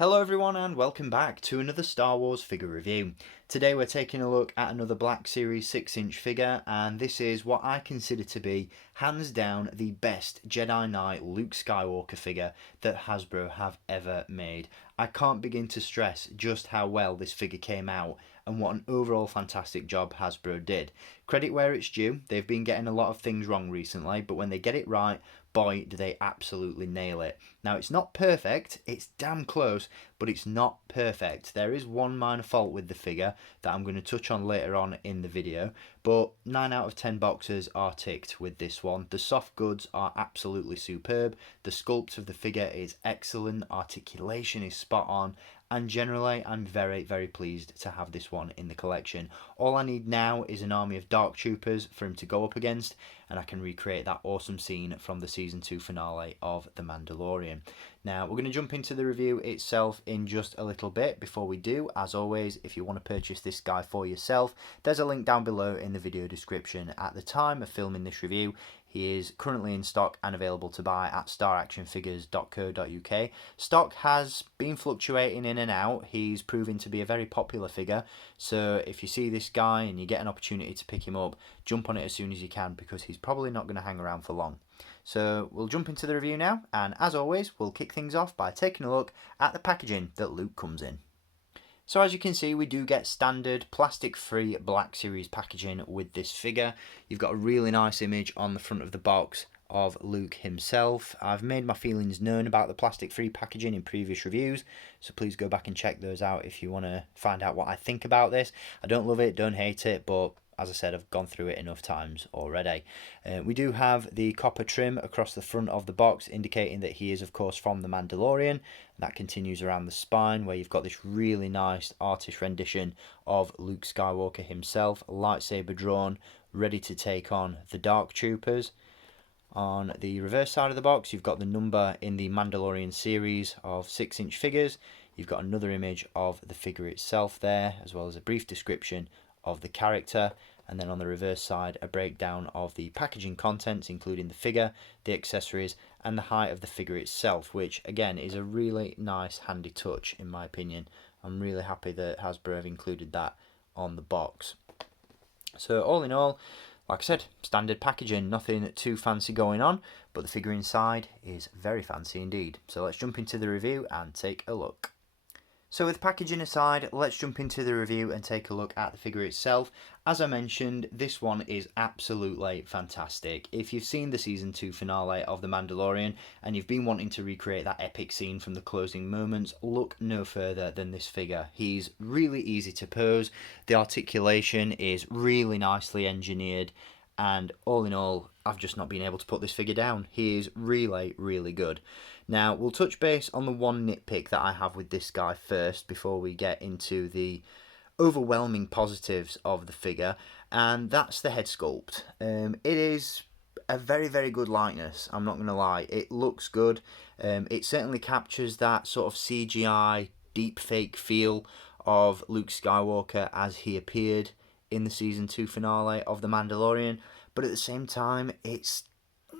Hello everyone and welcome back to another Star Wars figure review. Today we're taking a look at another Black Series 6-inch figure, and this is what I consider to be hands down the best Jedi Knight Luke Skywalker figure that Hasbro have ever made. I can't begin to stress just how well this figure came out and what an overall fantastic job Hasbro did. Credit where it's due, they've been getting a lot of things wrong recently, but when they get it right, boy do they absolutely nail it. Now it's not perfect, it's damn close, but it's not perfect. There is one minor fault with the figure that I'm going to touch on later on in the video, but 9 out of 10 boxes are ticked with this one. The soft goods are absolutely superb, the sculpt of the figure is excellent, articulation is spot on, and generally I'm very pleased to have this one in the collection. All I need now is an army of dark troopers for him to go up against, and I can recreate that awesome scene from the season 2 finale of The Mandalorian. Now we're going to jump into the review itself in just a little bit. Before we do, as always, if you want to purchase this guy for yourself, there's a link down below in the video description. At the time of filming this review, he is currently in stock and available to buy at staractionfigures.co.uk. Stock has been fluctuating in and out. He's proving to be a very popular figure, so if you see this guy and you get an opportunity to pick him up, jump on it as soon as you can, because he's probably not going to hang around for long. So we'll jump into the review now, and as always, we'll kick things off by taking a look at the packaging that Luke comes in. So as you can see, we do get standard plastic-free Black Series packaging with this figure. You've got a really nice image on the front of the box of Luke himself. I've made my feelings known about the plastic-free packaging in previous reviews, so please go back and check those out if you want to find out what I think about this. I don't love it, don't hate it, but as I said, I've gone through it enough times already. We do have the copper trim across the front of the box, indicating that he is, of course, from The Mandalorian. That continues around the spine, where you've got this really nice artist rendition of Luke Skywalker himself, lightsaber drawn, ready to take on the Dark Troopers. On the reverse side of the box, you've got the number in the Mandalorian series of 6-inch figures. You've got another image of the figure itself there, as well as a brief description of the character, and then on the reverse side a breakdown of the packaging contents, including the figure, the accessories, and the height of the figure itself, which again is a really nice handy touch in my opinion. I'm really happy that Hasbro have included that on the box. So all in all, like I said, standard packaging, nothing too fancy going on, but the figure inside is very fancy indeed. So let's jump into the review and take a look. So with packaging aside, let's jump into the review and take a look at the figure itself. As I mentioned, this one is absolutely fantastic. If you've seen the season 2 finale of The Mandalorian and you've been wanting to recreate that epic scene from the closing moments, look no further than this figure. He's really easy to pose, the articulation is really nicely engineered, and all in all, I've just not been able to put this figure down. He is really good. Now, we'll touch base on the one nitpick that I have with this guy first before we get into the overwhelming positives of the figure, and that's the head sculpt. It is a very good likeness, I'm not going to lie. It looks good. It certainly captures that sort of CGI deepfake feel of Luke Skywalker as he appeared in the season 2 finale of The Mandalorian, but at the same time it's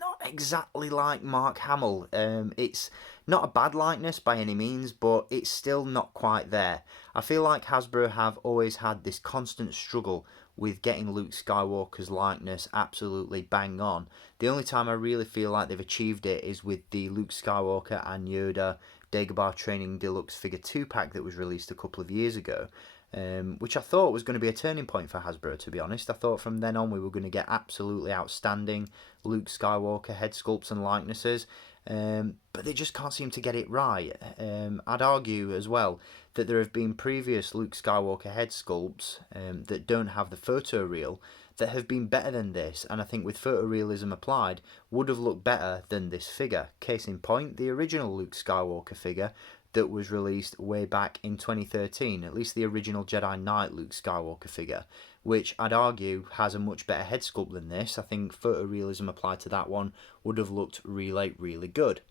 not exactly like Mark Hamill. It's not a bad likeness by any means, but it's still not quite there. I feel like Hasbro have always had this constant struggle with getting Luke Skywalker's likeness absolutely bang on. The only time I really feel like they've achieved it is with the Luke Skywalker and Yoda Dagobah Training Deluxe Figure 2 pack that was released a couple of years ago. Which I thought was going to be a turning point for Hasbro, to be honest. I thought from then on we were going to get absolutely outstanding Luke Skywalker head sculpts and likenesses, but they just can't seem to get it right. I'd argue as well that there have been previous Luke Skywalker head sculpts that don't have the photoreal that have been better than this, and I think with photorealism applied would have looked better than this figure. Case in point, the original Luke Skywalker figure that was released way back in 2013, at least the original Jedi Knight Luke Skywalker figure, which I'd argue has a much better head sculpt than this. I think photorealism applied to that one would have looked really good.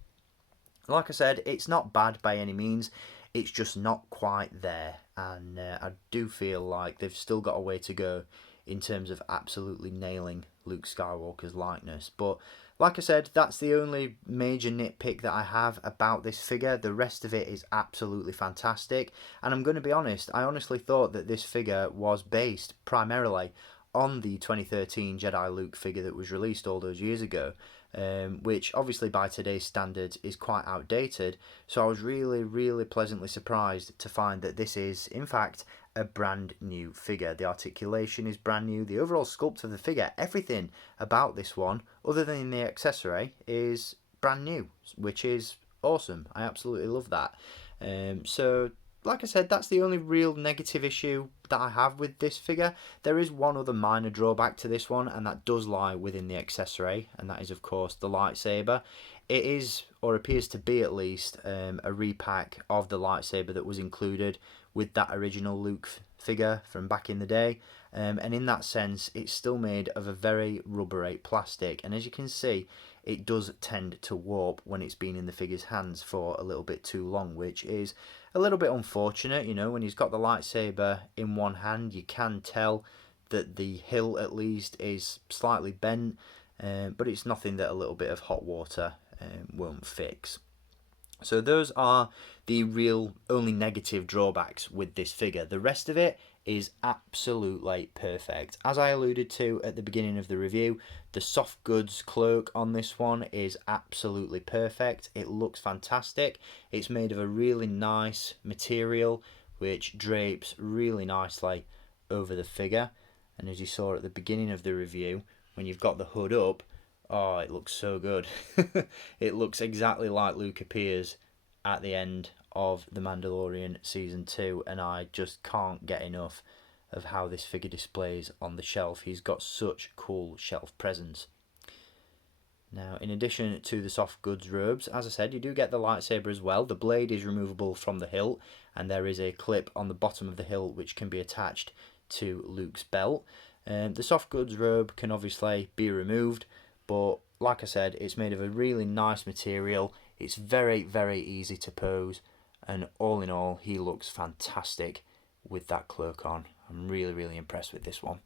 Like I said, it's not bad by any means, it's just not quite there, and I do feel like they've still got a way to go in terms of absolutely nailing Luke Skywalker's likeness. But Like I said, that's the only major nitpick that I have about this figure. The rest of it is absolutely fantastic. And I'm going to be honest, I honestly thought that this figure was based primarily on the 2013 Jedi Luke figure that was released all those years ago, which obviously by today's standards is quite outdated. So I was really, really pleasantly surprised to find that this is, in fact, a brand new figure. The articulation is brand new. The overall sculpt of the figure, everything about this one, other than the accessory, is brand new, which is awesome. I absolutely love that. So, like I said, that's the only real negative issue that I have with this figure. There is one other minor drawback to this one, and that does lie within the accessory, and that is, of course, the lightsaber. It is, or appears to be at least, a repack of the lightsaber that was included with that original Luke figure from back in the day, and in that sense it's still made of a very rubberate plastic, and as you can see it does tend to warp when it's been in the figure's hands for a little bit too long, which is a little bit unfortunate. You know, when he's got the lightsaber in one hand, you can tell that the hilt at least is slightly bent, but it's nothing that a little bit of hot water won't fix. So those are the real only negative drawbacks with this figure. The rest of it is absolutely perfect. As I alluded to at the beginning of the review, the soft goods cloak on this one is absolutely perfect. It looks fantastic. It's made of a really nice material which drapes really nicely over the figure. And as you saw at the beginning of the review, when you've got the hood up, oh, it looks so good. It looks exactly like Luke appears at the end of The Mandalorian Season 2, and I just can't get enough of how this figure displays on the shelf. He's got such cool shelf presence. Now, in addition to the soft goods robes, as I said, you do get the lightsaber as well. The blade is removable from the hilt, and there is a clip on the bottom of the hilt which can be attached to Luke's belt. The soft goods robe can obviously be removed, but like I said, it's made of a really nice material. It's very, very easy to pose, and all in all, he looks fantastic with that cloak on. I'm really, really impressed with this one.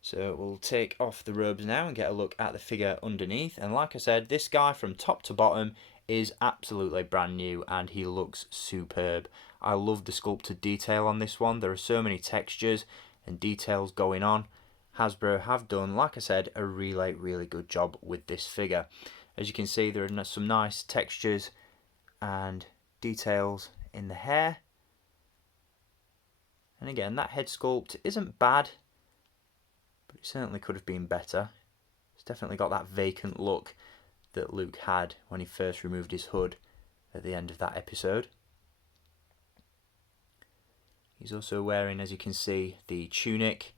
So we'll take off the robes now and get a look at the figure underneath. And like I said, this guy from top to bottom is absolutely brand new, and he looks superb. I love the sculpted detail on this one. There are so many textures and details going on. Hasbro have done, like I said, a really, really good job with this figure. As you can see, there are some nice textures and details in the hair. And again, that head sculpt isn't bad, but it certainly could have been better. It's definitely got that vacant look that Luke had when he first removed his hood at the end of that episode. He's also wearing, as you can see, the tunic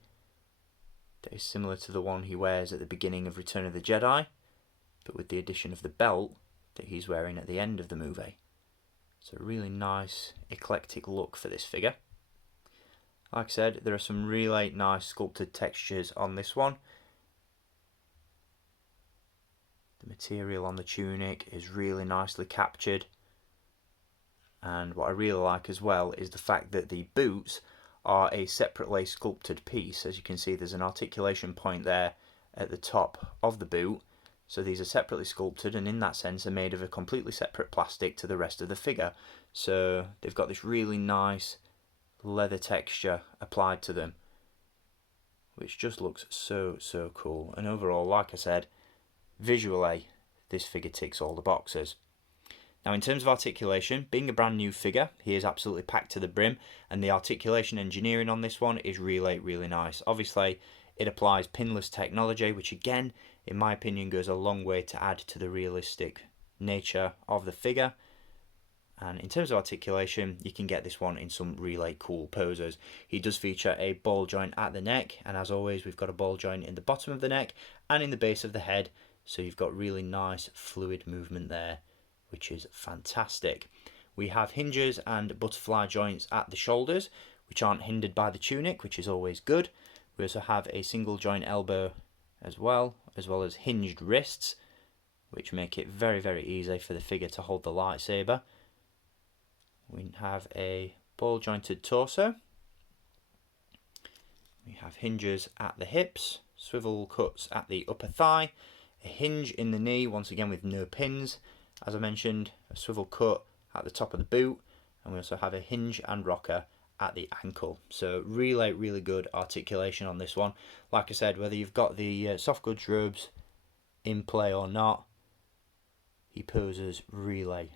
that is similar to the one he wears at the beginning of Return of the Jedi, but with the addition of the belt that he's wearing at the end of the movie. It's a really nice, eclectic look for this figure. Like I said, there are some really nice sculpted textures on this one. The material on the tunic is really nicely captured. And what I really like as well is the fact that the boots are a separately sculpted piece. As you can see, there's an articulation point there at the top of the boot. So these are separately sculpted, and in that sense are made of a completely separate plastic to the rest of the figure. So they've got this really nice leather texture applied to them, which just looks so, so cool. And overall, like I said, visually, this figure ticks all the boxes. Now, in terms of articulation, being a brand new figure, he is absolutely packed to the brim, and the articulation engineering on this one is really, really nice. Obviously, it applies pinless technology, which again, in my opinion, goes a long way to add to the realistic nature of the figure. And in terms of articulation, you can get this one in some really cool poses. He does feature a ball joint at the neck, and as always, we've got a ball joint in the bottom of the neck and in the base of the head, so you've got really nice fluid movement there, which is fantastic. We have hinges and butterfly joints at the shoulders, which aren't hindered by the tunic, which is always good. We also have a single joint elbow as well as hinged wrists, which make it very, very easy for the figure to hold the lightsaber. We have a ball jointed torso. We have hinges at the hips, swivel cuts at the upper thigh, a hinge in the knee, once again with no pins, as I mentioned, a swivel cut at the top of the boot, and we also have a hinge and rocker at the ankle. So really good articulation on this one. Like I said, whether you've got the soft goods robes in play or not, he poses really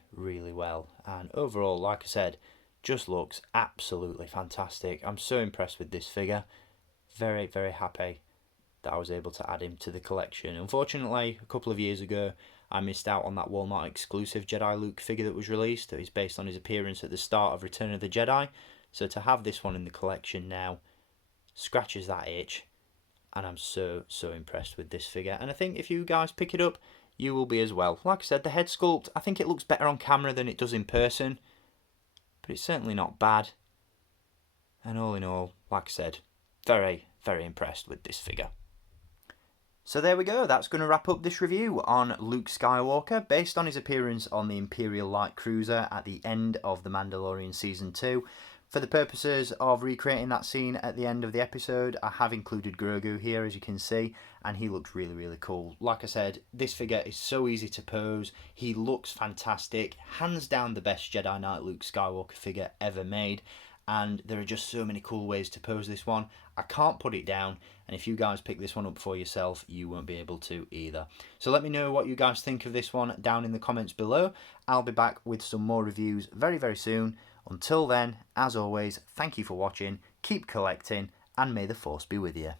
well, and overall, like I said, just looks absolutely fantastic. I'm so impressed with this figure. Very happy that I was able to add him to the collection. Unfortunately, a couple of years ago, I missed out on that Walmart exclusive Jedi Luke figure that was released. It was based on his appearance at the start of Return of the Jedi. So to have this one in the collection now scratches that itch, and I'm so impressed with this figure. And I think if you guys pick it up, you will be as well. Like I said, the head sculpt, I think it looks better on camera than it does in person, but it's certainly not bad. And all in all, like I said, very impressed with this figure. So there we go, that's going to wrap up this review on Luke Skywalker, based on his appearance on the Imperial Light Cruiser at the end of The Mandalorian Season 2. For the purposes of recreating that scene at the end of the episode, I have included Grogu here, as you can see, and he looks really cool. Like I said, this figure is so easy to pose, he looks fantastic, hands down the best Jedi Knight Luke Skywalker figure ever made, and there are just so many cool ways to pose this one. I can't put it down, and if you guys pick this one up for yourself, you won't be able to either. So let me know what you guys think of this one down in the comments below. I'll be back with some more reviews very soon. Until then, as always, thank you for watching, keep collecting, and may the Force be with you.